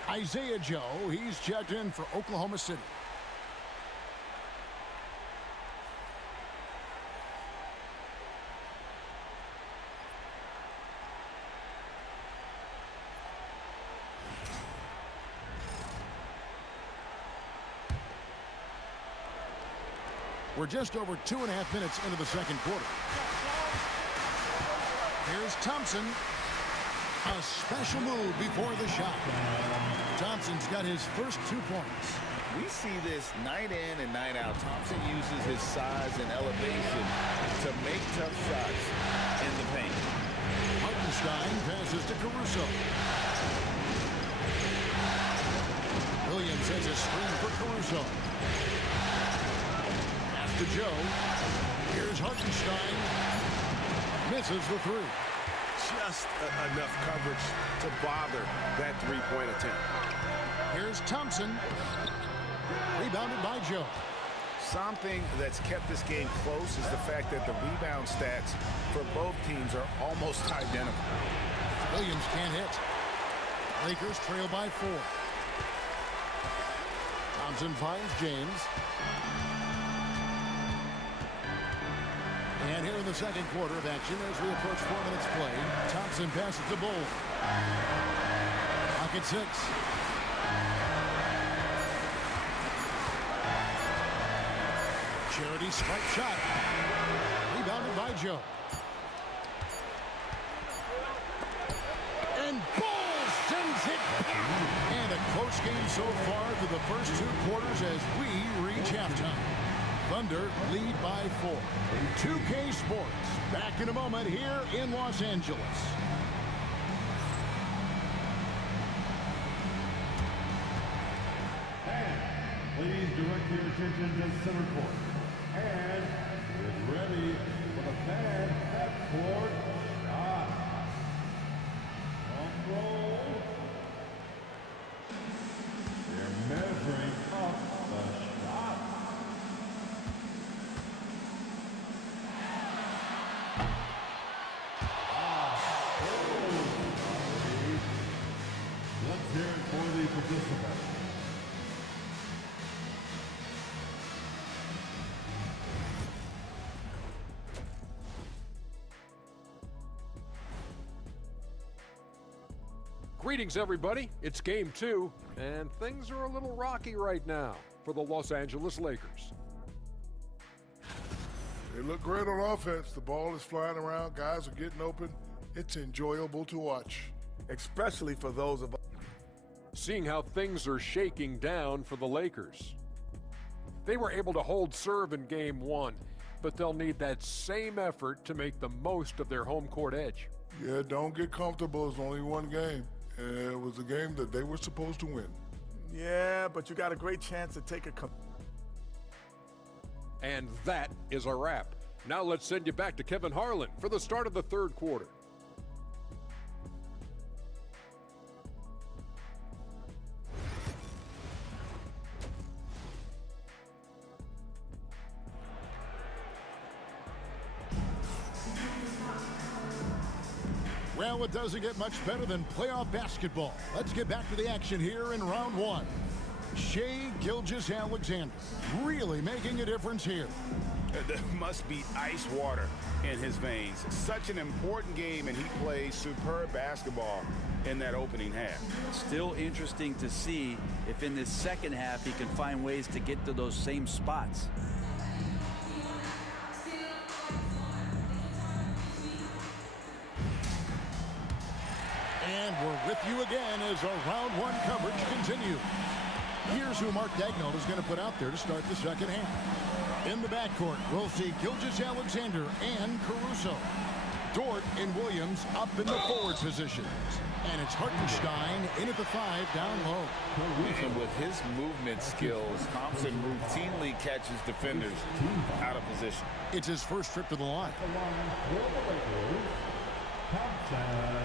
Isaiah Joe, he's checked in for Oklahoma City. We're just over 2.5 minutes into the second quarter. Here's Thompson. A special move before the shot. Thompson's got his first 2 points. We see this night in and night out. Thompson uses his size and elevation to make tough shots in the paint. Hartenstein passes to Caruso. Williams has a screen for Caruso. Pass to Joe. Here's Hartenstein. Misses the 3. Just enough coverage to bother that 3-point attempt. Here's Thompson. Rebounded by Joe. Something that's kept this game close is the fact that the rebound stats for both teams are almost identical. Williams can't hit. Lakers trail by 4. Thompson finds James. And here in the second quarter of action, as we approach 4 minutes played, Thompson passes the ball. Clock at 6. Charity strike shot. Rebounded by Joe. And Ball sends it back. And a close game so far through the first 2 quarters as we reach halftime. Thunder lead by 4. 2K Sports back in a moment here in Los Angeles. And please direct your attention to center court. And get ready for the fan half court shot. Drum roll. participant. Greetings, everybody. It's game 2, and things are a little rocky right now for the Los Angeles Lakers. They look great on offense. The ball is flying around. Guys are getting open. It's enjoyable to watch. Especially for those of us. Seeing how things are shaking down for the Lakers. They were able to hold serve in game 1, but they'll need that same effort to make the most of their home court edge. Yeah, don't get comfortable. It's only one game. And it was a game that they were supposed to win. Yeah, but you got a great chance to take a And that is a wrap. Now let's send you back to Kevin Harlan for the start of the third quarter. Well, it doesn't get much better than playoff basketball. Let's get back to the action here in round 1. Shai Gilgeous-Alexander really making a difference here. There must be ice water in his veins. Such an important game, and he plays superb basketball in that opening half. Still interesting to see if in this second half he can find ways to get to those same spots. And we're with you again as our round 1 coverage continues. Here's who Mark Daigneault is going to put out there to start the second half. In the backcourt, we'll see Gilgeous-Alexander and Caruso. Dort and Williams up in the forward positions. And it's Hartenstein in at the 5 down low. And with his movement skills, Thompson routinely catches defenders out of position. It's his first trip to the line. Thompson.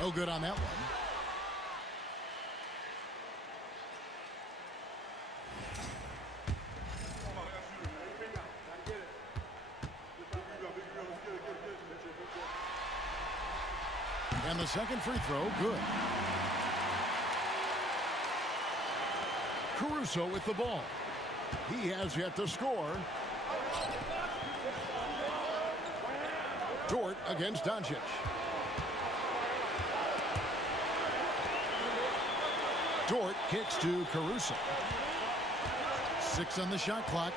No good on that one. And the second free throw, good. Caruso with the ball. He has yet to score. Dort against Doncic. Dort kicks to Caruso. 6 on the shot clock.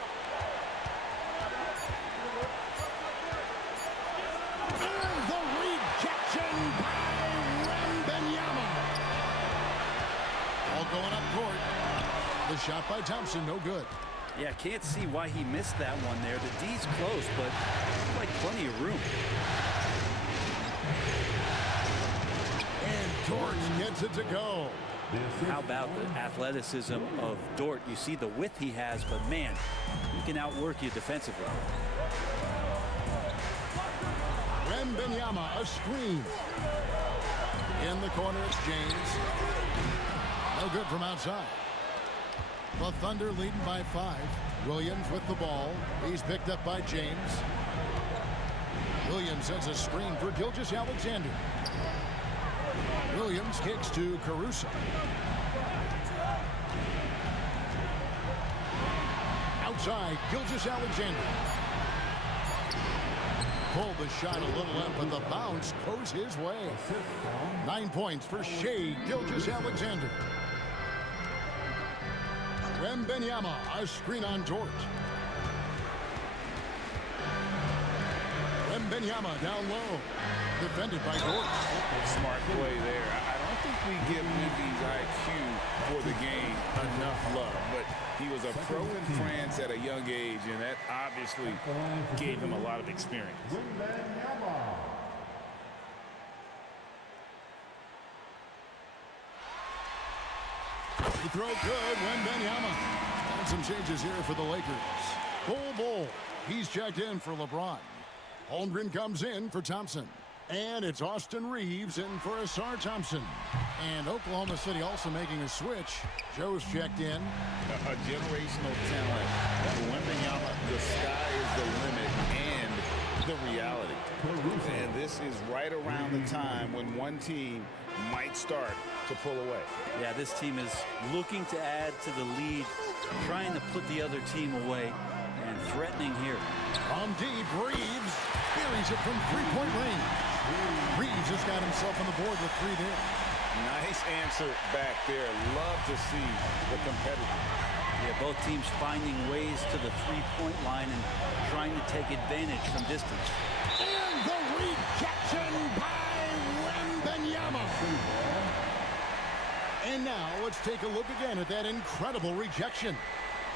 And the rejection by Wembanyama. All going up court. The shot by Thompson, no good. Yeah, can't see why he missed that one there. The D's close, but like plenty of room. And Dort gets it to go. How about the athleticism of Dort? You see the width he has, but man, he can outwork you defensively. Wembanyama, a screen. In the corner, it's James. No good from outside. The Thunder leading by 5. Williams with the ball. He's picked up by James. Williams sends a screen for Gilgeous-Alexander. Williams kicks to Caruso. Outside, Gilgeous-Alexander. Pulled the shot a little in, but the bounce goes his way. 9 points for Shai Gilgeous-Alexander. Wembanyama, a screen on Dort. Wembanyama down low. Defended by Dort. Smart play there. I don't think we give Wemby's IQ for the game enough love, but he was a pro in France at a young age, and that obviously gave him a lot of experience. He throw good, Wembanyama. And some changes here for the Lakers. Bull. He's checked in for LeBron. Holmgren comes in for Thompson. And it's Austin Reeves in for Asar Thompson. And Oklahoma City also making a switch. Joe's checked in. A generational talent. Wembanyama, the sky is the limit and the reality. And this is right around the time when one team might start to pull away. Yeah, this team is looking to add to the lead, trying to put the other team away, and threatening here. From deep, Reeves buries it from three-point range. Reeves has got himself on the board with 3 there. Nice answer back there. Love to see the competitor. Yeah, both teams finding ways to the three-point line and trying to take advantage from distance. And the rejection by Wembanyama. And now let's take a look again at that incredible rejection.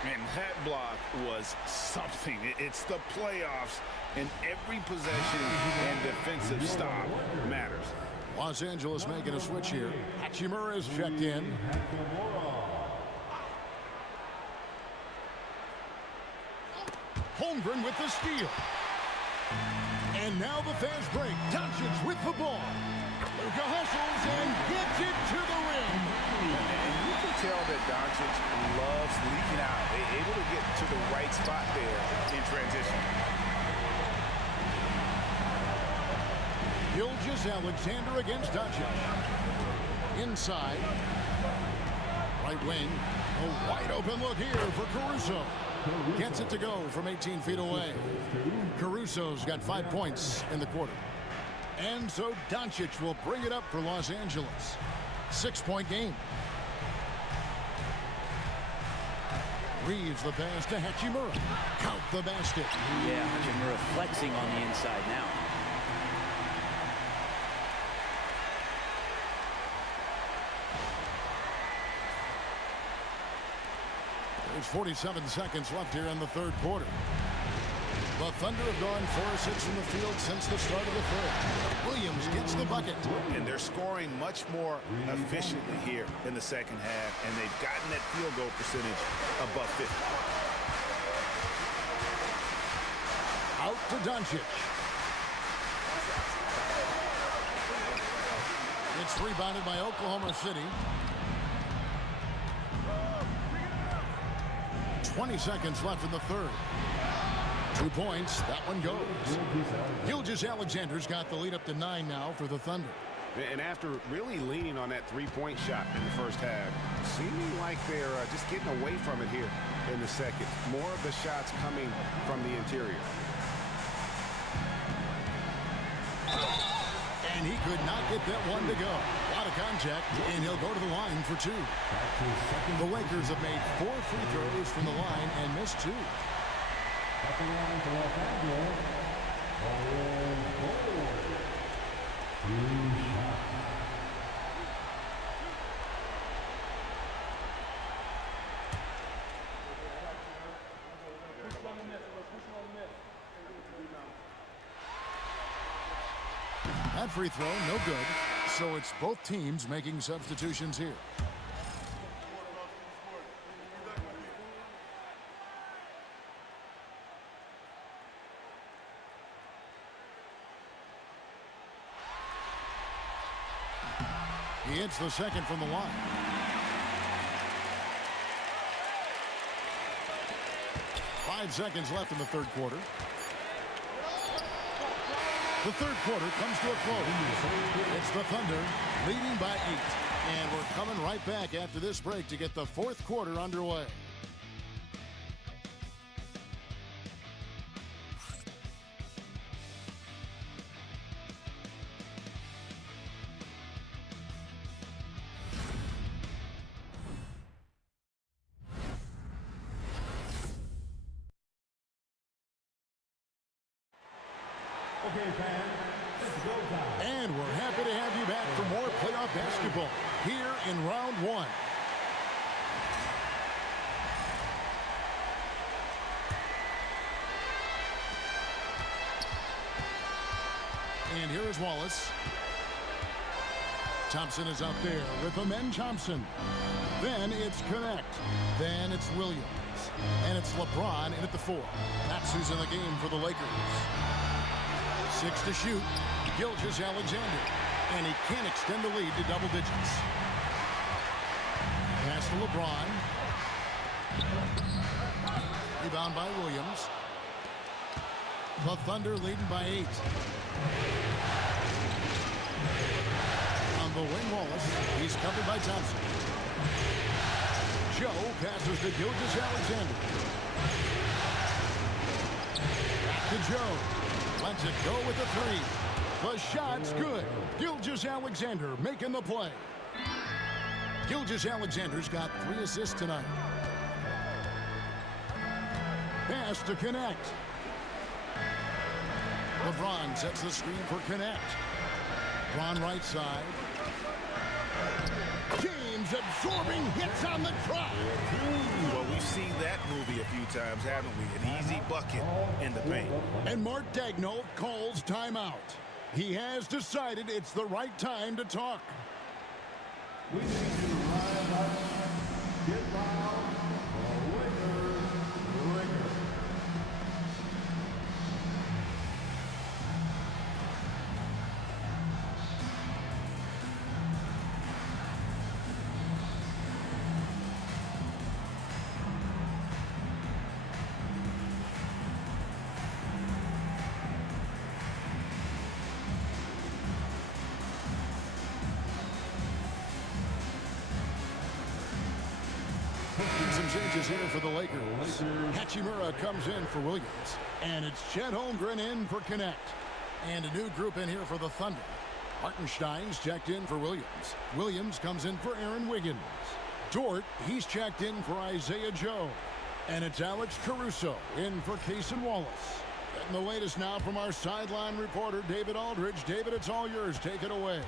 And that block was something. It's the playoffs, and every possession and defensive stop matters. Los Angeles making a switch here. Hachimura is checked in. Holmgren with the steal. And now the fast break. Doncic with the ball. Luka hustles and gets it to the rim. And you can tell that Doncic loves leaking out. They're able to get to the right spot there in transition. Gilgeous-Alexander against Doncic. Inside. Right wing. A wide open look here for Caruso. Gets it to go from 18 feet away. Caruso's got 5 points in the quarter. And so Doncic will bring it up for Los Angeles. 6-point game. Reeves the pass to Hachimura. Count the basket. Yeah, Hachimura flexing on the inside now. There's 47 seconds left here in the third quarter. The Thunder have gone 4 of 6 from the field since the start of the third. Williams gets the bucket. And they're scoring much more efficiently here in the second half, and they've gotten that field goal percentage above 50. Out to Doncic. It's rebounded by Oklahoma City. 20 seconds left in the third. 2 points. That one goes. Gilgeous-Alexander's got the lead up to 9 now for the Thunder. And after really leaning on that three-point shot in the first half, seeming like they're just getting away from it here in the second. More of the shots coming from the interior. And he could not get that one to go. A lot of contact, and he'll go to the line for 2. The Lakers have made 4 free throws from the line and missed 2. At the line for Los Angeles, That free throw, no good. So it's both teams making substitutions here. He hits the second from the line. Five seconds left in the third quarter. The third quarter comes to a close. It's the Thunder leading by 8. And we're coming right back after this break to get the fourth quarter underway. And we're happy to have you back for more playoff basketball here in round 1. And here is Wallace. Thompson is out there with Amen Thompson. Then it's Connect. Then it's Williams. And it's LeBron in at the 4. That's who's in the game for the Lakers. 6 to shoot. Gilgeous-Alexander. And he can't extend the lead to double digits. Pass to LeBron. Rebound by Williams. The Thunder leading by 8. On the wing, Wallace. He's covered by Thompson. Joe passes to Gilgeous-Alexander. Back to Joe. Lets it go with the 3. The shot's good. Gilgeous-Alexander making the play. Gilgeous-Alexander's got 3 assists tonight. Pass to Connect. LeBron sets the screen for Connect. LeBron right side. James absorbing hits on the drop. Well, we've seen that movie a few times, haven't we? An easy bucket in the paint. And Mark Daigneault calls timeout. He has decided it's the right time to talk. We need you to rise up, get loud, the Lakers. Some changes here for the Lakers. Hachimura comes in for Williams. And it's Chet Holmgren in for Connect. And a new group in here for the Thunder. Hartenstein's checked in for Williams. Williams comes in for Aaron Wiggins. Dort, he's checked in for Isaiah Joe. And it's Alex Caruso in for Cason Wallace. Getting the latest now from our sideline reporter, David Aldridge. David, it's all yours. Take it away.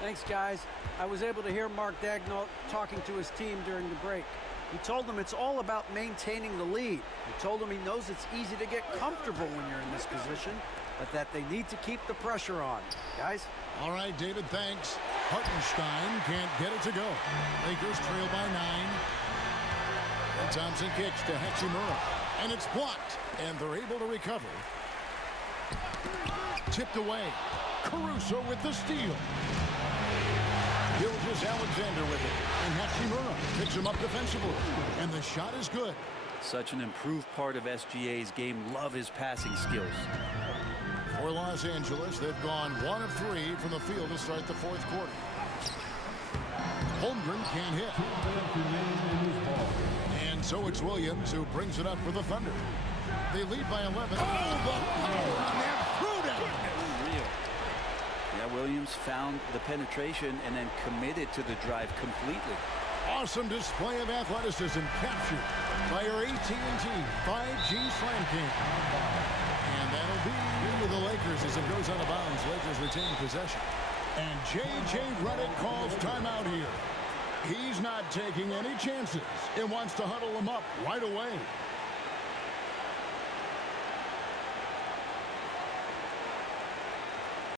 Thanks, guys. I was able to hear Mark Daigneault talking to his team during the break. He told them it's all about maintaining the lead. He told them he knows it's easy to get comfortable when you're in this position, but that they need to keep the pressure on. Guys? All right, David, thanks. Hartenstein can't get it to go. Lakers trail by 9. And Thompson kicks to Hachimura. And it's blocked. And they're able to recover. Tipped away. Caruso with the steal. Gilgeous-Alexander with it. And Hachimura picks him up defensively. And the shot is good. Such an improved part of SGA's game. Love his passing skills. For Los Angeles, they've gone 1 of 3 from the field to start the 4th quarter. Holmgren can't hit. And so it's Williams who brings it up for the Thunder. They lead by 11. Oh, the power on that throwdown. Yeah, Williams found the penetration and then committed to the drive completely. Awesome display of athleticism captured by our AT&T 5G Slam King. And that'll be the Lakers as it goes out of bounds. Lakers retain possession. And J.J. Redick calls timeout here. He's not taking any chances and wants to huddle them up right away.